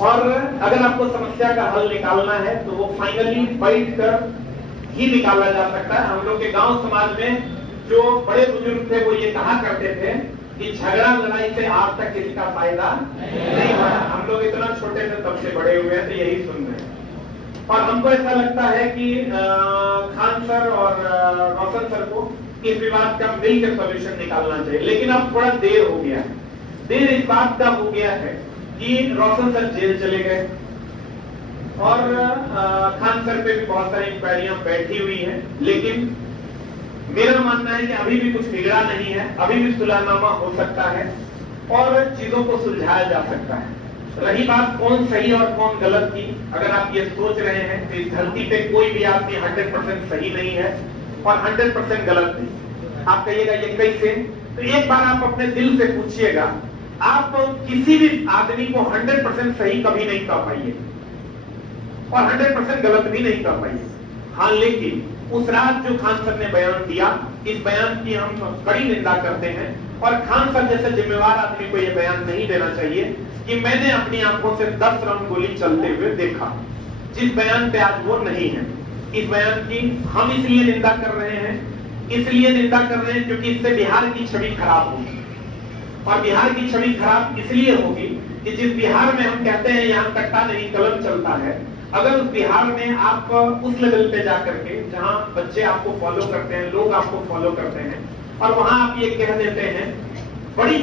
और अगर आपको समस्या का हल निकालना है तो वो फाइनली बैठ कर ही निकाला जा सकता है। हम लोग के गांव समाज में जो बड़े बुजुर्ग थे वो ये कहा करते थे कि झगड़ा लड़ाई से आज तक किसी का फायदा नहीं हुआ। हम लोग इतना छोटे थे तब से बड़े हुए हैं तो यही सुन रहे हैं। और हमको ऐसा लगता है कि खान सर और रोशन सर को इस विवाद का मिलकर सॉल्यूशन निकालना चाहिए, लेकिन अब थोड़ा देर हो गया है। देर इस बात का हो गया है कि रोशन सर जेल चले गए और खान सर पे भी बहुत सारी इंक्वायरियां बैठी हुई हैं, लेकिन मेरा मानना है कि अभी भी कुछ बिगड़ा नहीं है, अभी भी सुलहनामा हो सकता है और चीजों को सुलझाया जा सकता है। रही बात कौन सही और कौन गलत की, अगर आप ये सोच रहे हैं कि इस धरती पे कोई भी आदमी 100% सही नहीं है और 100% गलत नहीं, आप कहिएगा ये कैसे, तो एक बार आप अपने दिल से पूछिएगा, आप किसी भी आदमी को 100% सही कभी नहीं कर पाइए और 100% गलत भी नहीं कर पाइए। हाँ, लेकिन उस रात जो खान सर ने बयान दिया, इस बयान की हम कड़ी निंदा करते हैं और खान सर जैसे जिम्मेवार आदमी को यह बयान नहीं देना चाहिए कि मैंने अपनी आंखों से 10 राउंड गोली चलते हुए देखा, जिस बयान पे आज वो नहीं है। इस बयान की हम इसलिए निंदा कर रहे हैं, क्योंकि इससे बिहार की छवि खराब होगी और बिहार की छवि खराब इसलिए होगी कि जिस बिहार में हम कहते हैं यहाँ कट्टा नहीं कलम चलता है, अगर उस बिहार में आप उस लेवल पे जाकर के जहां बच्चे आपको फॉलो करते हैं, लोग आपको फॉलो करते हैं और वहां आप ये कह देते हैं बड़ी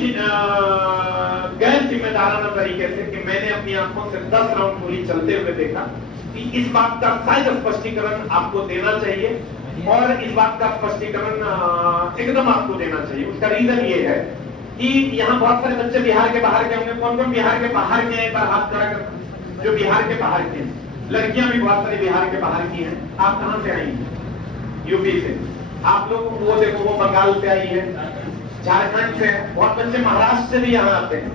गैर जिम्मेदाराना तरीके से कि मैंने अपनी आंखों से 10 राउंड गोली चलते हुए देखा, कि इस बात का शायद स्पष्टीकरण आपको देना चाहिए और इस बात का स्पष्टीकरण एकदम आपको देना चाहिए। उसका रीजन ये है कि यहाँ बहुत सारे बच्चे बिहार के बाहर के होंगे। कौन कौन बिहार के बाहर के हैं, एक बार हाथ खड़ा कर, जो बिहार के बाहर के हैं। लड़कियां भी बहुत सारी बिहार के बाहर की हैं। आप कहां से आई हैं? यूपी से। आप लोग वो देखो, वो बंगाल से आई है, झारखंड से, बहुत बच्चे महाराष्ट्र से भी यहाँ आते हैं।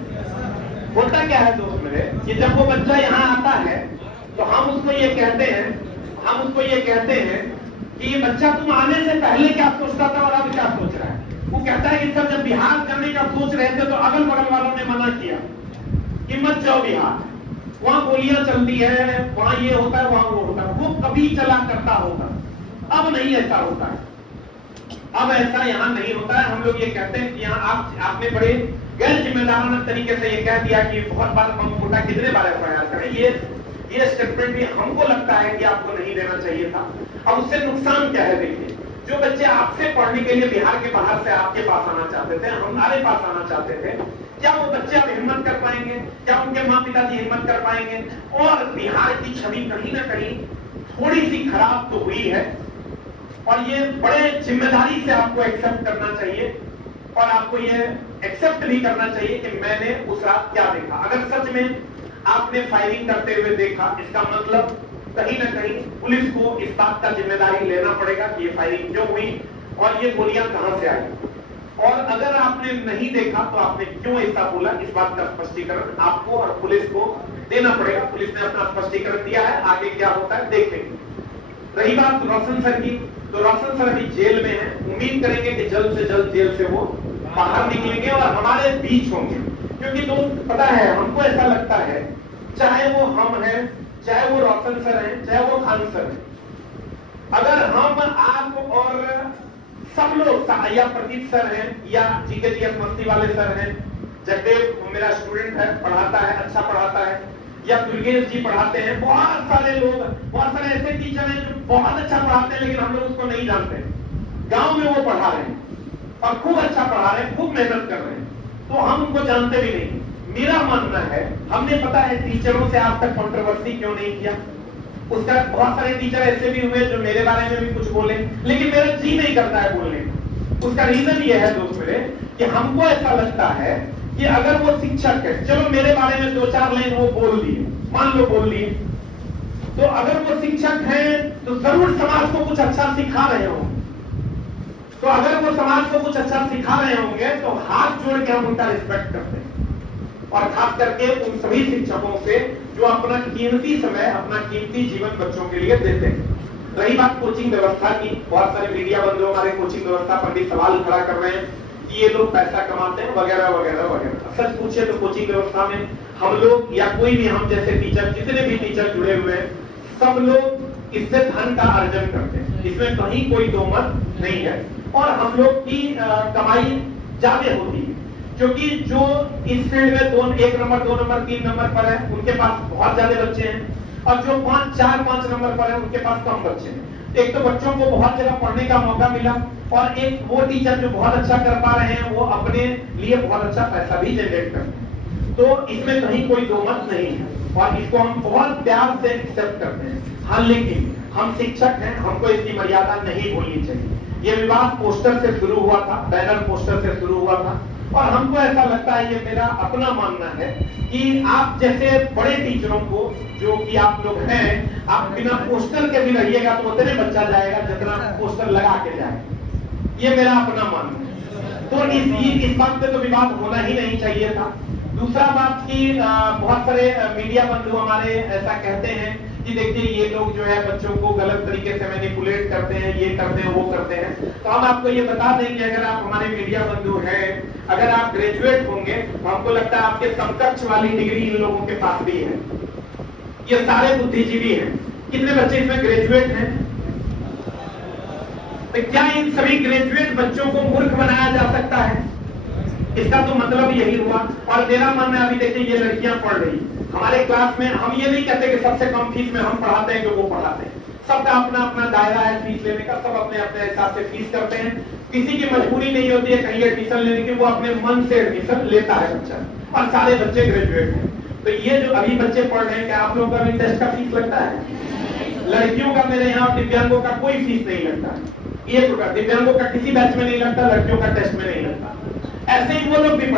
होता क्या है दोस्त मेरे कि जब वो बच्चा यहाँ आता है तो हम उसको ये कहते हैं कि ये बच्चा तुम आने से पहले क्या सोचता था और अब क्या सोच रहा है। वो कहता है कि सर जब बिहार जाने का सोच रहे थे तो अगल बगल वालों ने मना किया कि मत जाओ बिहार, वहां गोलियां चलती है, वहां ये होता है, वहां वो होता है। वो कभी चला करता होगा, अब नहीं ऐसा होता है, अब ऐसा यहाँ नहीं होता है। हम लोग ये कहते हैं कि यहाँ आपने बड़े गैर जिम्मेदाराना तरीके से ये कह दिया कि बहुत बार बम फूटा, कितने बार एफआईआर करें। ये स्टेटमेंट भी हमको लगता है कि आपको नहीं देना चाहिए था। अब उससे नुकसान क्या है देखिए, जो बच्चे आपसे पढ़ने के लिए बिहार के बाहर से आपके पास आना चाहते थे, हमारे पास आना चाहते थे, क्या वो बच्चे अब हिम्मत कर पाएंगे? क्या उनके माँ पिताजी हिम्मत कर पाएंगे? और बिहार की छवि कहीं ना कहीं थोड़ी सी खराब तो हुई है और ये बड़े जिम्मेदारी से आपको एक्सेप्ट करना चाहिए और आपको ये एक्सेप्ट भी करना चाहिए कि मैंने उस रात क्या देखा। अगर सच में आपने फायरिंग करते हुए देखा, इसका मतलब कहीं ना कहीं पुलिस को इस बात का जिम्मेदारी लेना पड़ेगा कि ये फायरिंग क्यों हुई और ये गोलियां कहां से आई। और अगर आपने नहीं देखा तो आपने क्यों ऐसा बोला, इस बात का स्पष्टीकरण आपको और पुलिस को देना पड़ेगा। पुलिस ने अपना स्पष्टीकरण दिया है, आगे क्या होता है देखेंगे। रही बात रोशन सर की, तो रोशन सर अभी जेल में है। उम्मीद करेंगे कि जल्द से जल्द जेल से वो बाहर निकलेंगे और हमारे बीच होंगे, क्योंकि दोस्त पता है हमको ऐसा लगता है, चाहे वो हम हैं, चाहे वो रोशन सर हैं, चाहे वो खान सर हैं, अगर हम आप और सब लोग या प्रदीप सर हैं या जीकेजीएस मस्ती वाले सर हैं, जगदेव मेरा स्टूडेंट है, पढ़ाता है, अच्छा पढ़ाता है, या दुर्गेश जी पढ़ाते हैं, बहुत सारे लोग, बहुत सारे ऐसे टीचर हैं जो बहुत अच्छा पढ़ाते हैं लेकिन हम लोग उसको नहीं जानते। गांव में वो पढ़ा रहे हैं और खूब अच्छा पढ़ा रहे हैं, खूब मेहनत कर रहे हैं, तो हम उनको जानते भी नहीं। मेरा मानना है, हमने पता है टीचरों से आज तक कंट्रोवर्सी क्यों नहीं किया। उसका बहुत सारे टीचर ऐसे भी हुए जो मेरे बारे में भी कुछ बोले, लेकिन मेरा जी नहीं करता है बोलने का। उसका रीजन ये है दोस्त मेरे कि हमको ऐसा लगता है कि अगर वो शिक्षक है, चलो मेरे बारे में 2-4 लाइन वो बोल दिए, मान लो बोल दिए, तो अगर वो शिक्षक हैं तो जरूर समाज को कुछ अच्छा सिखा रहे होंगे। तो अगर वो समाज को कुछ अच्छा सिखा रहे होंगे तो हाथ जोड़ के हम उनका रिस्पेक्ट करते हैं, और खास करके उन सभी शिक्षकों से जो अपना कीमती समय, अपना कीमती जीवन बच्चों के लिए देते हैं। रही बात कोचिंग व्यवस्था की, बहुत सारे मीडिया बंधु हमारे कोचिंग व्यवस्था पर भी सवाल खड़ा कर रहे हैं कि ये लोग पैसा कमाते हैं वगैरह वगैरह वगैरह। सच पूछे तो कोचिंग व्यवस्था में हम लोग या कोई भी हम जैसे टीचर, जितने भी टीचर जुड़े हुए हैं, सब लोग इससे धन का अर्जन करते हैं, इसमें कहीं कोई दो मत नहीं है। और हम लोग की कमाई ज्यादा होती है, क्योंकि जो इस फील्ड में 1 नंबर 2 नंबर 3 नंबर पर है उनके पास बहुत ज्यादा बच्चे हैं, और जो 5 4 5 नंबर पर है उनके पास कम बच्चे हैं। एक तो बच्चों को बहुत जगह पढ़ने का मौका मिला, और एक वो टीचर जो बहुत अच्छा कर पा रहे हैं वो अपने लिए बहुत अच्छा पैसा भी जनरेट करते हैं। तो इसमें कहीं कोई दो मत नहीं है, और इसको हम बहुत प्यार से एक्सेप्ट करते हैं। हाँ, लेकिन हम शिक्षक हैं, हमको इसकी मर्यादा नहीं भूलनी चाहिए। ये विवाद पोस्टर से शुरू हुआ था, बैनर पोस्टर से शुरू हुआ था, और हमको ऐसा लगता है, ये मेरा अपना मानना है, कि आप जैसे बड़े टीचरों को जो कि आप लोग हैं, आप बिना पोस्टर के भी रहिएगा तो उतने बच्चा जाएगा जितना पोस्टर लगा के जाएगा। ये मेरा अपना मानना है। तो इस बात पे तो विवाद होना ही नहीं चाहिए था। दूसरा बात कि बहुत सारे मीडिया बंधु हमारे ऐसा कहते हैं कि देखिए ये लोग जो है बच्चों को गलत तरीके से मैनिपुलेट करते हैं, ये करते हैं, वो करते हैं। तो हम आपको ये बता दें कि अगर आप हमारे मीडिया बंधु हैं, अगर आप ग्रेजुएट होंगे तो हमको लगता है आपके समकक्ष वाली डिग्री इन लोगों के पास भी है। ये सारे बुद्धिजीवी हैं। कितने बच्चे इसमें ग्रेजुएट हैं? तो क्या इन सभी ग्रेजुएट बच्चों को मूर्ख बनाया जा सकता है? इसका तो मतलब यही हुआ। और मेरा मानना है, अभी देखिए ये लड़कियां पढ़ रही हमारे क्लास में, हम ये नहीं कहते कि सबसे कम फीस में हम पढ़ाते हैं जो वो पढ़ाते हैं। सबका अपना अपना दायरा है फीस लेने का, सब अपने अपने हिसाब से फीस करते हैं। किसी की मजबूरी नहीं होती है कहीं एडमिशन लेने की, वो अपने मन से एडमिशन लेता है बच्चा, और सारे बच्चे ग्रेजुएट हैं। तो ये जो अभी बच्चे पढ़ रहे हैं, क्या आप लोगों का भी टेस्ट का फीस लगता है? लड़कियों का मेरे यहाँ दिव्यांगों का कोई फीस नहीं लगता, 1 रुपया। दिव्यांगों का किसी बैच में नहीं लगता, लड़कियों का टेस्ट में नहीं लगता। ऐसे ही वो लोग भी